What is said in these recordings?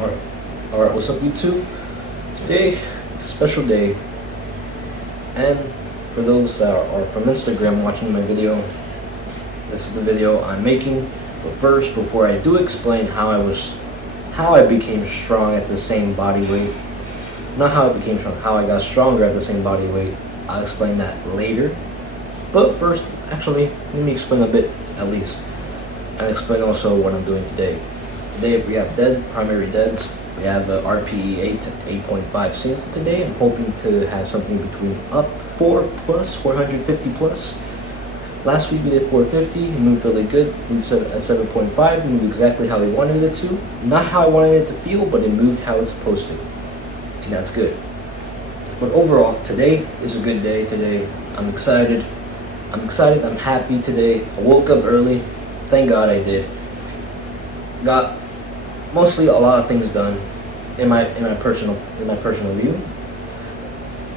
Alright, what's up YouTube? Today, it's a special day, and for those that are from Instagram watching my video, this is the video I'm making. But first, before I do explain how I became strong at the same body weight, not how I became strong, how I got stronger at the same body weight, I'll explain that later. But first, actually, let me explain a bit at least, and explain also what I'm doing today. Today we have primary deads. We have a RPE 8 to 8.5 single today. I'm hoping to have something between up 450 plus. Last week we did 450, it moved really good, moved at 7.5, moved exactly how we wanted it to. Not how I wanted it to feel, but it moved how it's supposed to. And that's good. But overall, today is a good day today. I'm excited, I'm happy today. I woke up early, thank God I did. Got mostly a lot of things done in my personal view.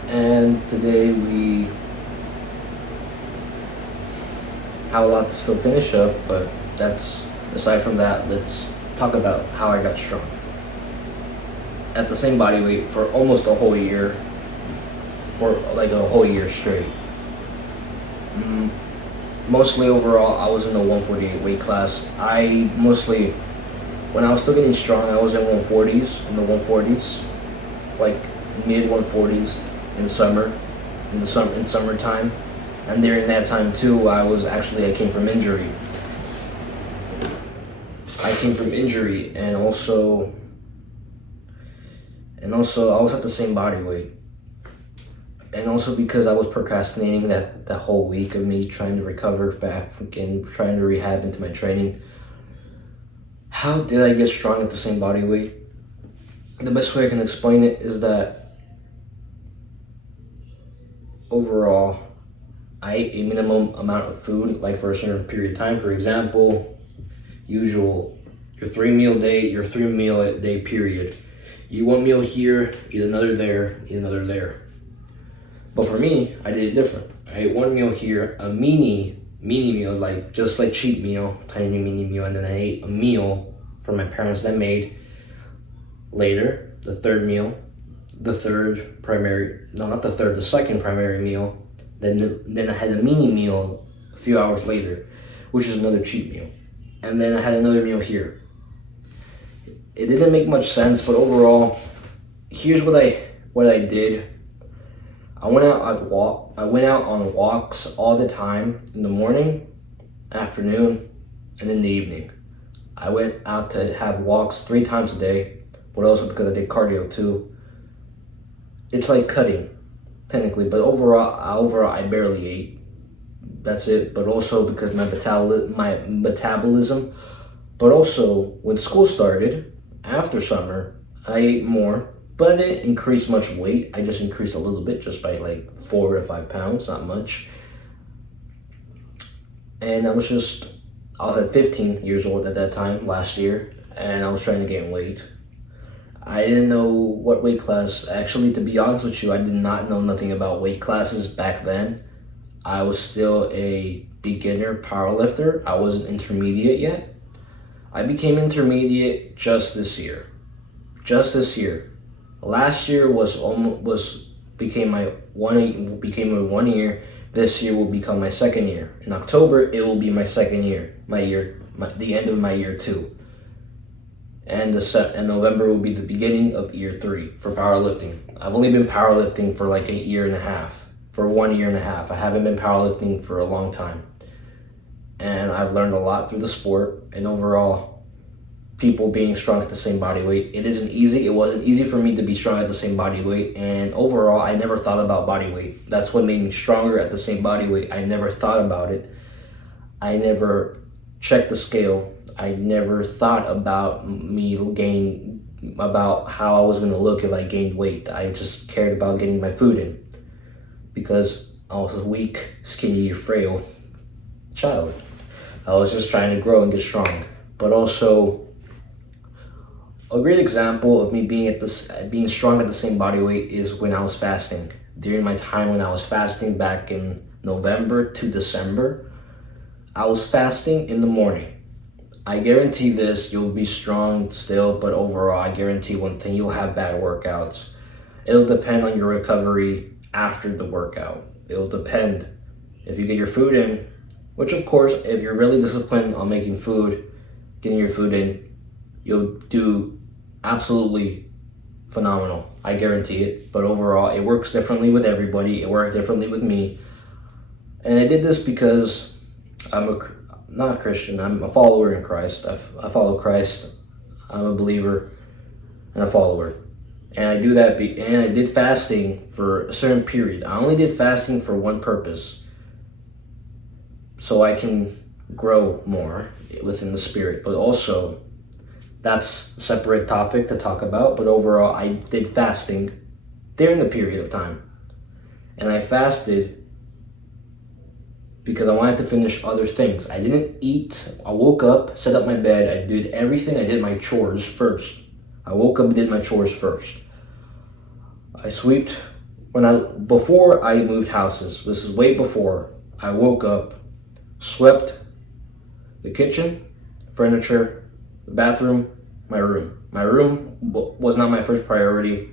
And today we have a lot to still finish up, but that's aside from that. Let's talk about how I got strong at the same body weight for almost a whole year, for like a whole year straight. Mostly overall, I was in the 148 weight class. When I was still getting strong, I was in the 140s, like mid 140s in summertime. And during that time too, I came from injury. And also I was at the same body weight. And also because I was procrastinating that whole week of me trying to recover back and trying to rehab into my training. How did I get strong at the same body weight? The best way I can explain it is that overall, I ate a minimum amount of food, like for a certain period of time. For example, your 3 meal a day period. Eat one meal here, eat another there, eat another there. But for me, I did it different. I ate one meal here, a mini meal, just like cheat meal, tiny mini meal, and then I ate a meal from my parents that made later, the second primary meal. Then I had a mini meal a few hours later, which is another cheat meal. And then I had another meal here. It didn't make much sense, but overall, here's what I did. I went out on walks all the time, in the morning, afternoon, and in the evening. I went out to have walks 3 times a day, but also because I did cardio too. It's like cutting, technically, but overall I barely ate. That's it. But also because my metabolism. But also when school started after summer, I ate more. But I didn't increase much weight. I just increased a little bit, just by like 4 to 5 pounds, not much. And I was at 15 years old at that time, last year, and I was trying to gain weight. I didn't know what weight class, actually, to be honest with you, I did not know nothing about weight classes back then. I was still a beginner powerlifter. I wasn't intermediate yet. I became intermediate just this year. Last year became a 1 year. This year will become my 2nd year. In October, it will be my 2nd year, the end of my year 2. And November will be the beginning of year 3 for powerlifting. I've only been powerlifting for like 1 year and a half. I haven't been powerlifting for a long time. And I've learned a lot through the sport, and overall, people being strong at the same body weight. It isn't easy. It wasn't easy for me to be strong at the same body weight. And overall, I never thought about body weight. That's what made me stronger at the same body weight. I never thought about it. I never checked the scale. I never thought about about how I was going to look if I gained weight. I just cared about getting my food in, because I was a weak, skinny, frail child. I was just trying to grow and get strong. But also, a great example of me being strong at the same body weight is when I was fasting. During my time when I was fasting back in November to December, I was fasting in the morning. I guarantee this, you'll be strong still, but overall, I guarantee one thing, you'll have bad workouts. It'll depend on your recovery after the workout. It'll depend if you get your food in, which of course, if you're really disciplined on making food, getting your food in, you'll do absolutely phenomenal. I guarantee it. But overall, it works differently with everybody. It worked differently with me. And I did this because I'm not a Christian. I'm a follower in Christ. I follow Christ. I'm a believer and a follower. And I do that, and I did fasting for a certain period. I only did fasting for one purpose, so I can grow more within the spirit. But also, that's a separate topic to talk about. But overall, I did fasting during the period of time. And I fasted because I wanted to finish other things. I didn't eat. I woke up, set up my bed. I did everything. I did my chores first. I woke up and did my chores first. I swept before I moved houses. This is way before. I woke up, swept the kitchen, furniture, the bathroom, my room. My room was not my first priority.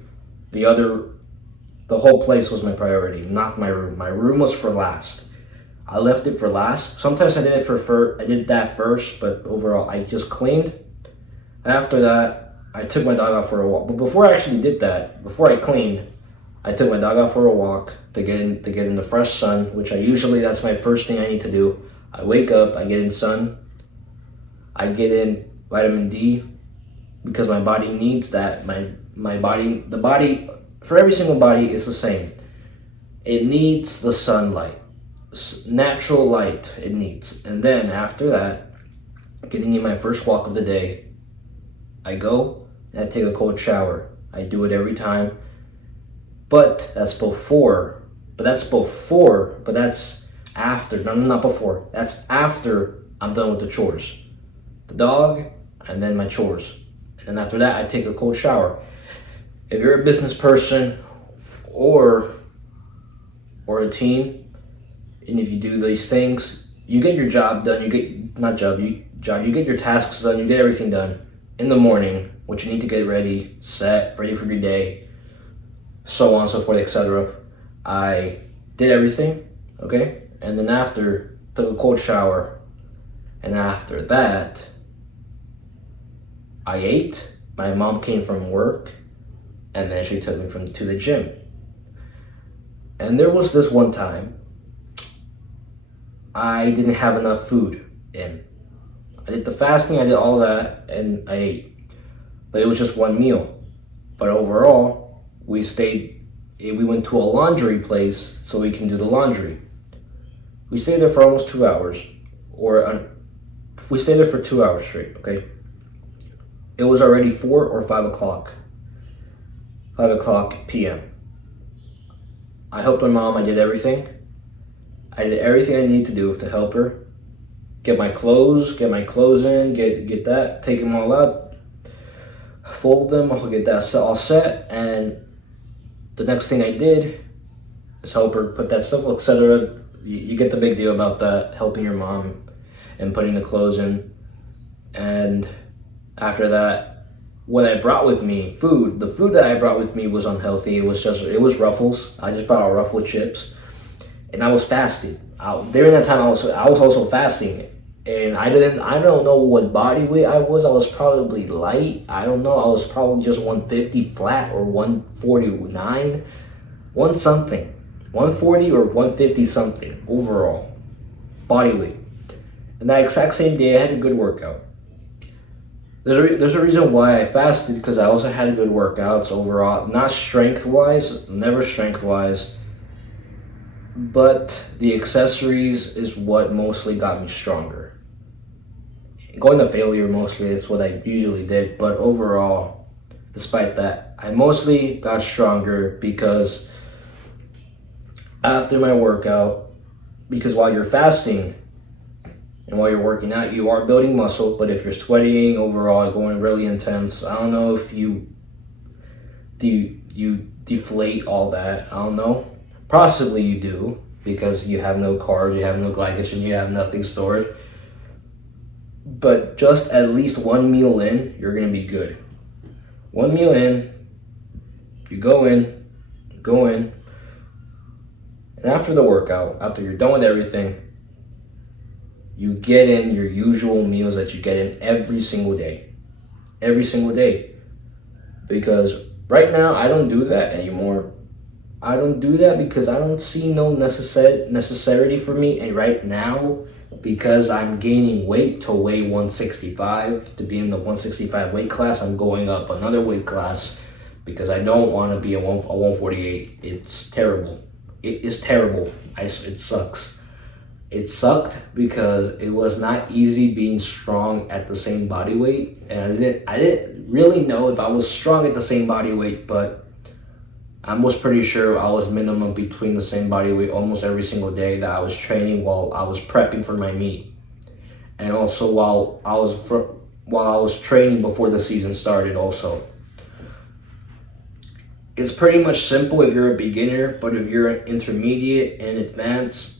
The whole place was my priority, not my room. My room was for last. I left it for last. Sometimes I did that first, but overall I just cleaned. After that, I took my dog out for a walk. But before I actually did that, before I cleaned, I took my dog out for a walk to get in the fresh sun, which that's my first thing I need to do. I wake up, I get in sun, I get in vitamin D because my body needs that. The body, for every single body, is the same. It needs the sunlight, natural light it needs. And then after that, getting in my first walk of the day, I go and I take a cold shower. I do it every time. But that's after. No, not before. That's after I'm done with the chores. The dog, and then my chores. And then after that, I take a cold shower. If you're a business person or a teen, and if you do these things, you get your job done. You get your tasks done. You get everything done in the morning, what you need to get ready, ready for your day, so on and so forth, etc. I did everything, okay? And then after, took a cold shower. And after that, I ate. My mom came from work, and then she took me to the gym. And there was this one time, I didn't have enough food in. I did the fasting, I did all that, and I ate. But it was just one meal. But overall, we went to a laundry place so we can do the laundry. We stayed there for almost 2 hours. We stayed there for 2 hours straight, okay? It was already 4 or 5 o'clock. 5 o'clock p.m. I helped my mom, I did everything. I did everything I needed to do to help her. Get my clothes in, get that, take them all out, fold them, I'll get that all set, and the next thing I did is help her put that stuff, etc. You get the big deal about that, helping your mom and putting the clothes in. And after that, what I brought with me, the food that I brought with me was unhealthy. It was Ruffles. I just bought Ruffle chips, and I was fasting. During that time, I was also fasting, and I don't know what body weight I was. I was probably light. I don't know. I was probably just 150 flat or 149, 140 or 150 something overall body weight. And that exact same day, I had a good workout. There's a reason why I fasted, because I also had good workouts overall. Not strength-wise, never strength-wise, but the accessories is what mostly got me stronger. Going to failure mostly is what I usually did, but overall, despite that, I mostly got stronger because after my workout, because while you're fasting and while you're working out, you are building muscle, but if you're sweating overall, going really intense, I don't know if you deflate all that, I don't know. Possibly you do, because you have no carbs, you have no glycogen, you have nothing stored. but just at least one meal in, you're gonna be good. One meal in, you go in, and after the workout, after you're done with everything, you get in your usual meals that you get in every single day. Every single day. Because right now, I don't do that anymore. I don't do that because I don't see no necessity for me. And right now, because I'm gaining weight to weigh 165, to be in the 165 weight class, I'm going up another weight class because I don't want to be a 148. It's terrible. It is terrible. It sucks. It sucked because it was not easy being strong at the same body weight, and I didn't really know if I was strong at the same body weight, but I was pretty sure I was minimum between the same body weight almost every single day that I was training while I was prepping for my meet, and also while I was training before the season started. Also, it's pretty much simple if you're a beginner, but if you're an intermediate and advanced,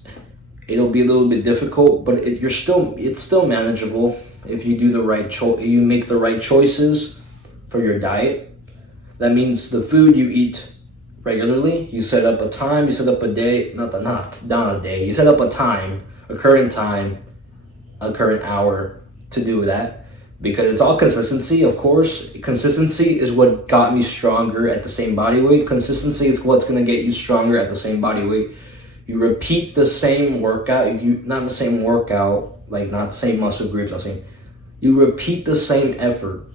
it'll be a little bit difficult, but it's still manageable if you do the right you make the right choices for your diet. That means the food you eat regularly, you set up a time, you set up a day, not a day, you set up a time, a current hour to do that, because it's all consistency. Of course, consistency is what got me stronger at the same body weight. Consistency is what's going to get you stronger at the same body weight. You repeat the same workout, not the same muscle groups, you repeat the same effort,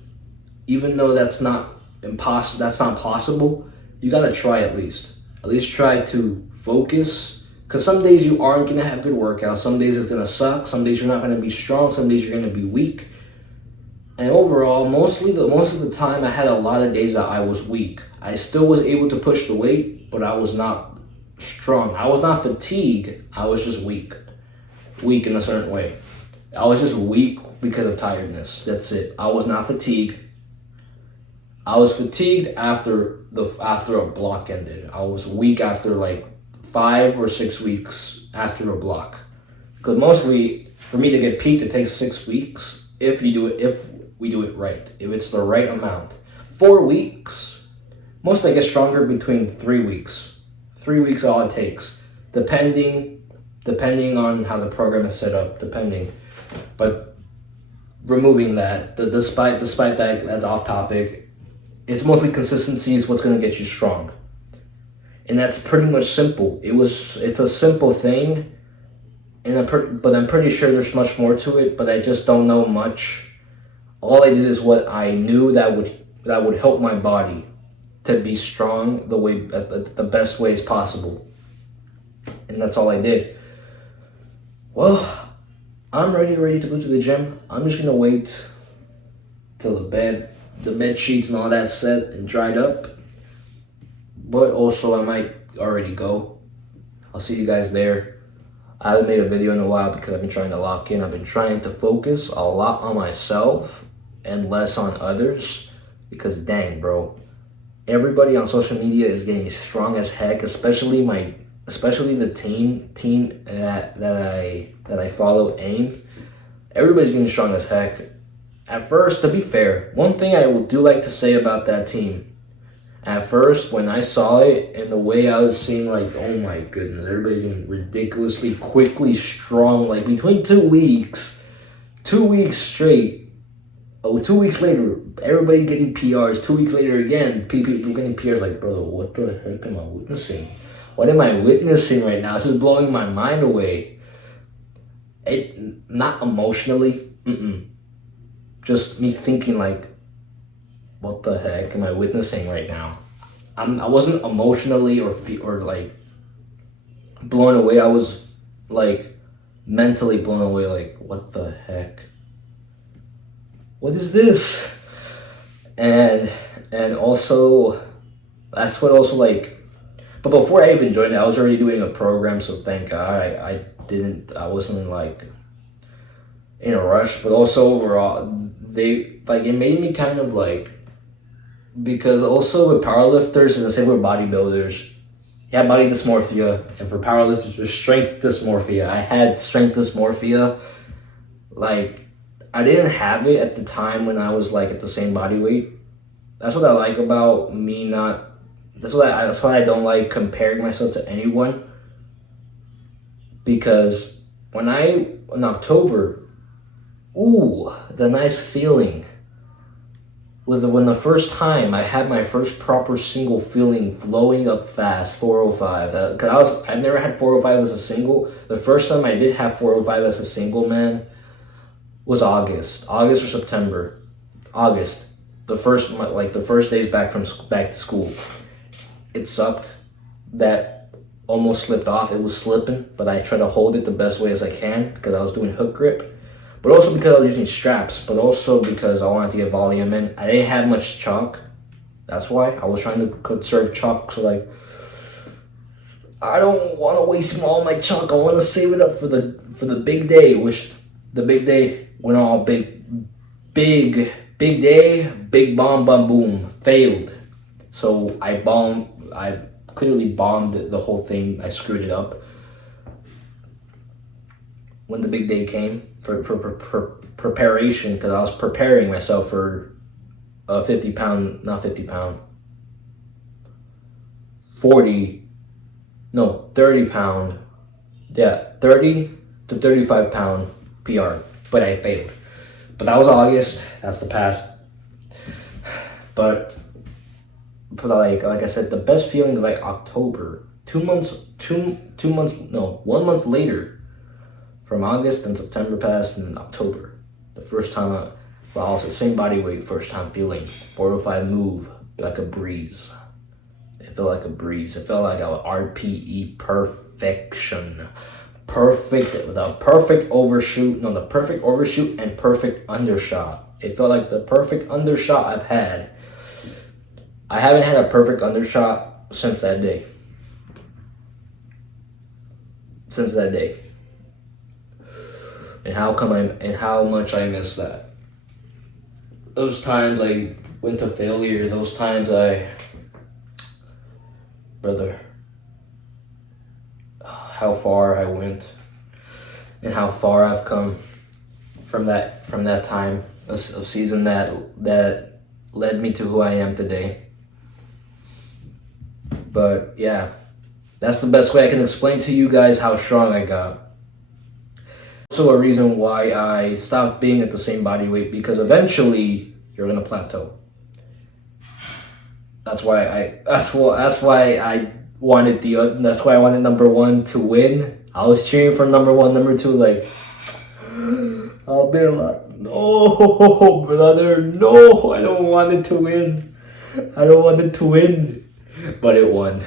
even though that's not possible. You gotta try at least try to focus, because some days you aren't gonna have good workouts, some days it's gonna suck, some days you're not gonna be strong, some days you're gonna be weak. And overall, most of the time, I had a lot of days that I was weak. I still was able to push the weight, but I was not strong. I was not fatigued. I was just weak in a certain way. I was just weak because of tiredness. That's it. I was not fatigued. I was fatigued after a block ended. I was weak after like 5 or 6 weeks after a block. Because mostly for me to get peaked, it takes 6 weeks if we do it right. If it's the right amount. 4 weeks. Mostly I get stronger between 3 weeks. 3 weeks all it takes, depending on how the program is set up, But removing that, despite that, that's off topic. It's mostly consistency is what's going to get you strong, and that's pretty much simple. It's a simple thing, but I'm pretty sure there's much more to it. But I just don't know much. All I did is what I knew that would help my body to be strong the best way as possible, and that's all I did. Well, I'm ready to go to the gym. I'm just gonna wait till the bed sheets and all that set and dried up. But also I might already go. I'll see you guys there. I haven't made a video in a while because I've been trying to lock in. I've been trying to focus a lot on myself and less on others, because dang, bro, everybody on social media is getting strong as heck, especially the team that I follow, AIM. Everybody's getting strong as heck. At first, to be fair, one thing I do like to say about that team, at first when I saw it and the way I was seeing, like, oh my goodness, everybody's getting ridiculously quickly strong, like between 2 weeks straight. Oh, 2 weeks later, everybody getting PRs. 2 weeks later again, people getting PRs. Like, brother, what the heck am I witnessing? What am I witnessing right now? This is blowing my mind away. Not emotionally, just me thinking like, what the heck am I witnessing right now? I wasn't emotionally or like blown away. I was like mentally blown away. Like, what the heck? What is this? And also, that's what also like, but before I even joined it, I was already doing a program, so thank God I wasn't like in a rush. But also overall, it made me kind of like, because also with powerlifters and the same with bodybuilders, you have body dysmorphia, and for powerlifters, there's strength dysmorphia. I had strength dysmorphia. Like, I didn't have it at the time when I was like at the same body weight. That's what I like about me not. That's why I don't like comparing myself to anyone. Because in October, the nice feeling. When the first time I had my first proper single feeling flowing up fast, 405. Cause I've never had 405 as a single. The first time I did have 405 as a single, man, was August or September. August, the first days back to school. It sucked. That almost slipped off. It was slipping, but I tried to hold it the best way as I can because I was doing hook grip. But also because I was using straps, but also because I wanted to get volume in. I didn't have much chalk. That's why I was trying to conserve chalk. So like, I don't want to waste all my chalk. I want to save it up for the big day. Which the big day went all big day, big bomb, boom, failed. So I clearly bombed the whole thing. I screwed it up. When the big day came for preparation, because I was preparing myself for a 30 pound yeah, 30 to 35 pound PR, but I failed. But that was August. That's the past. But like I said, the best feeling is like October. 1 month later. From August and September passed, and then October. The first time I was the same body weight, first time feeling 405 move like a breeze. It felt like a breeze. It felt like a RPE perfection. The perfect overshoot and perfect undershot. It felt like the perfect undershot I've had. I haven't had a perfect undershot since that day. And how much I miss that. Those times I went to failure, those times how far I went and how far I've come from that time of season that led me to who I am today. But yeah, that's the best way I can explain to you guys how strong I got. Also a reason why I stopped being at the same body weight, because eventually you're gonna plateau. That's why I wanted number one to win. I was cheering for number one, number two, like I'll be like, no, brother, no, I don't want it to win. But it won.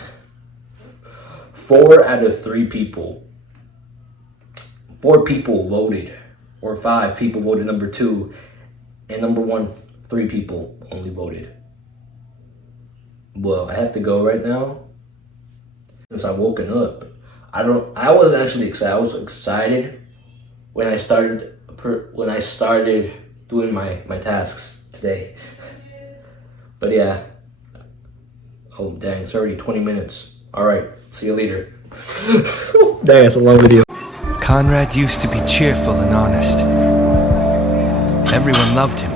4 out of 3 people. 4 people voted, or 5 people voted number 2, and number 1, 3 people only voted. Well, I have to go right now. Since I've woken up, I wasn't actually excited. I was excited when I started doing my tasks today. But yeah. Oh dang, it's already 20 minutes. All right, see you later. Dang, it's a long video. Conrad used to be cheerful and honest. Everyone loved him.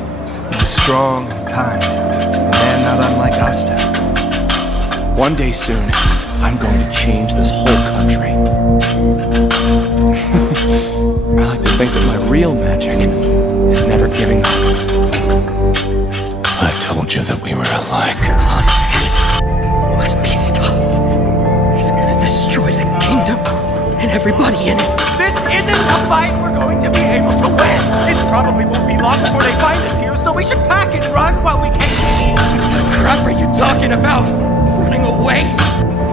He was strong and kind, a man not unlike Asta. One day soon, I'm going to change this whole country. I like to think that my real magic is never giving up. I told you that we were alike. Conrad must be stopped. He's gonna destroy the kingdom and everybody in it. This isn't a fight we're going to be able to win! It probably won't be long before they find us here, so we should pack and run while we can. What the crap are you talking about? Running away?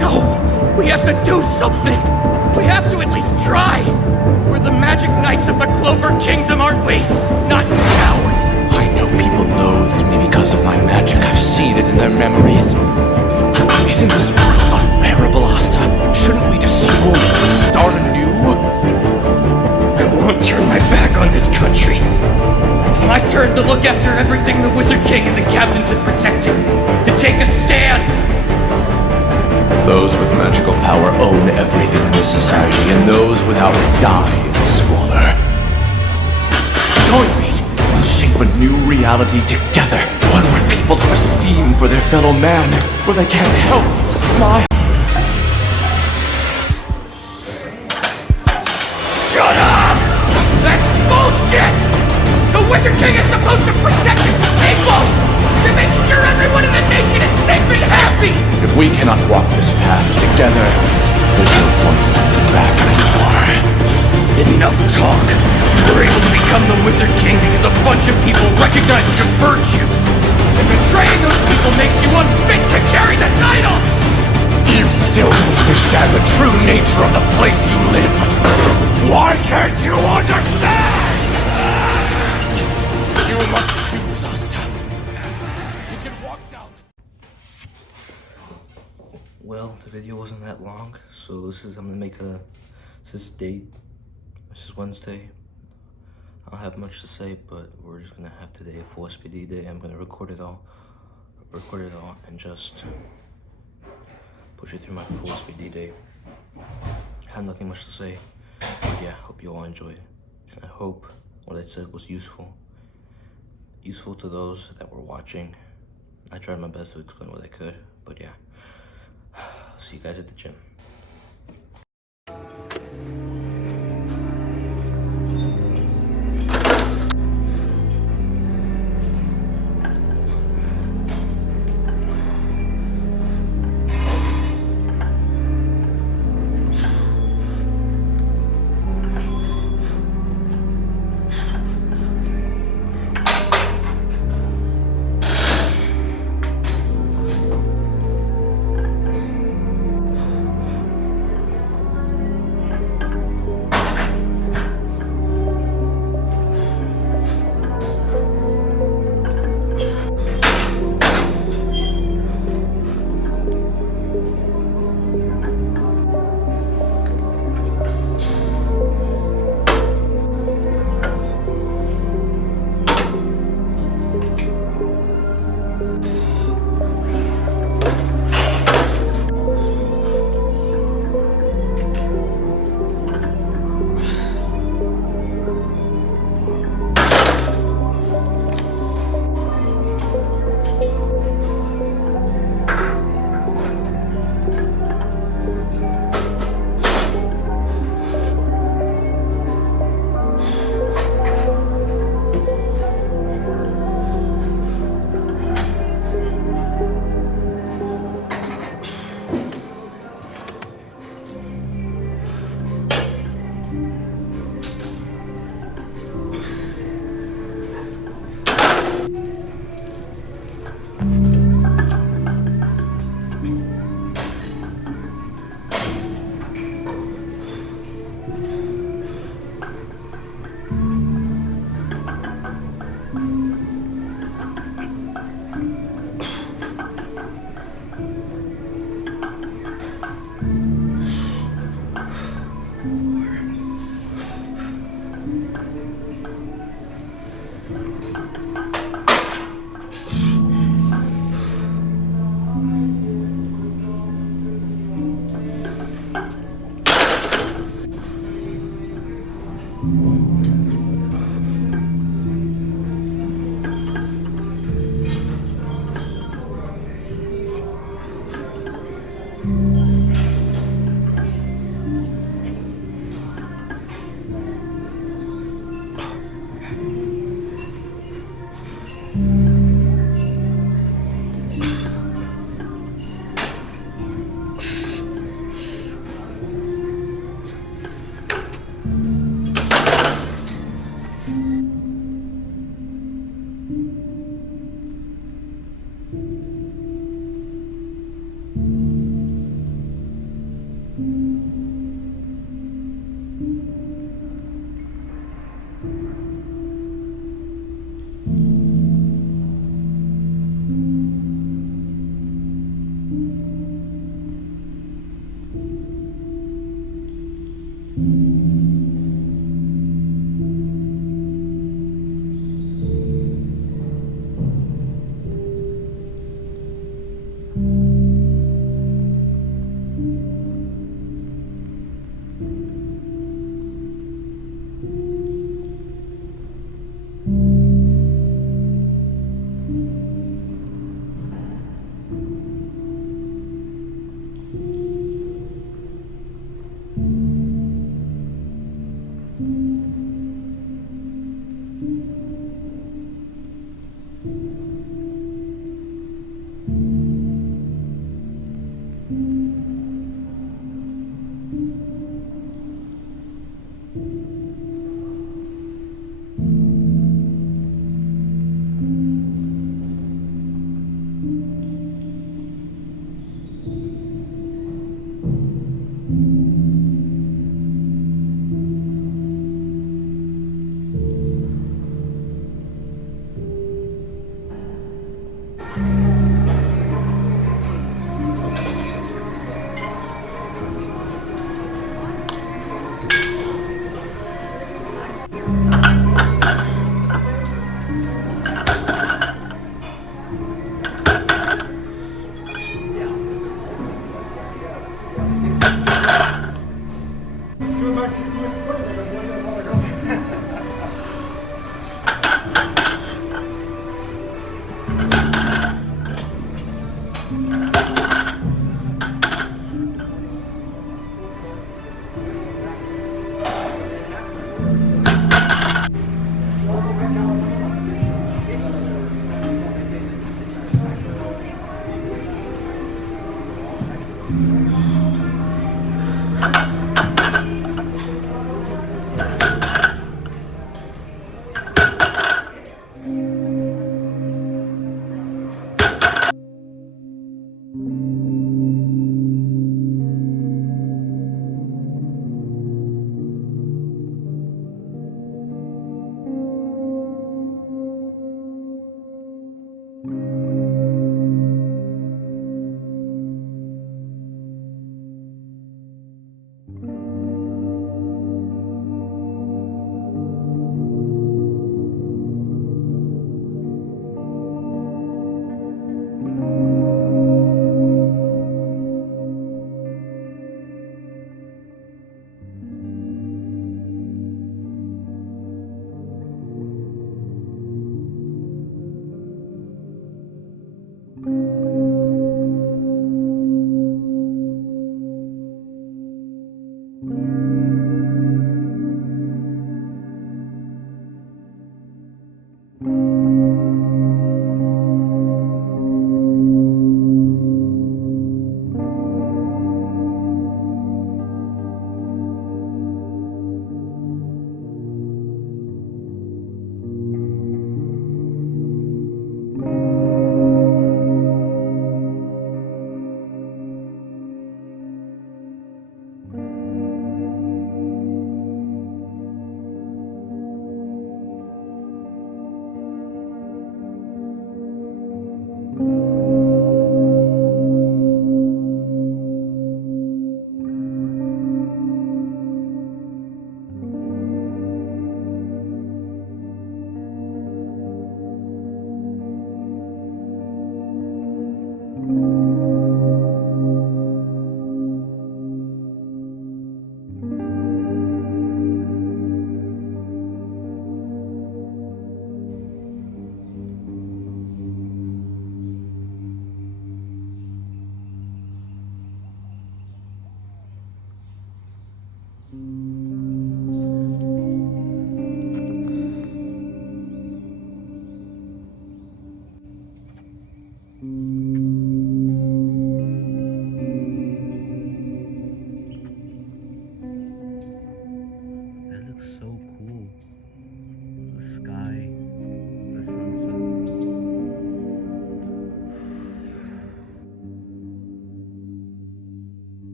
No! We have to do something! We have to at least try! We're the magic knights of the Clover Kingdom, aren't we? Not cowards! I know people loathed me because of my magic. I've seen it in their memories. Isn't this world unbearable, Asta? Shouldn't we just start anew? I won't turn my back on this country. It's my turn to look after everything the Wizard King and the captains have protected. To take a stand! Those with magical power own everything in this society, and those without die in squalor. Join me shape a new reality together. One where people have esteem for their fellow man, where they can't help but smile. Shut up! That's bullshit! The Wizard King is supposed to protect his people! To make sure everyone in the nation is safe and happy! If we cannot walk this path together, there's no point in looking back anymore. Enough talk! We're able to become the Wizard King because a bunch of people recognized your virtues! And betraying those people makes you unfit to carry the title! You still don't understand the true nature of the place you live. Why can't you understand? You must choose, Asta. You can walk down this. Well, the video wasn't that long, so I'm gonna make this is Wednesday. I don't have much to say, but we're just gonna have today a full SBD day. I'm gonna record it all, and just push it through my full SBD day. I have nothing much to say, but yeah, hope you all enjoyed, and I hope what I said was useful to those that were watching. I tried my best to explain what I could, but yeah. See you guys at the gym.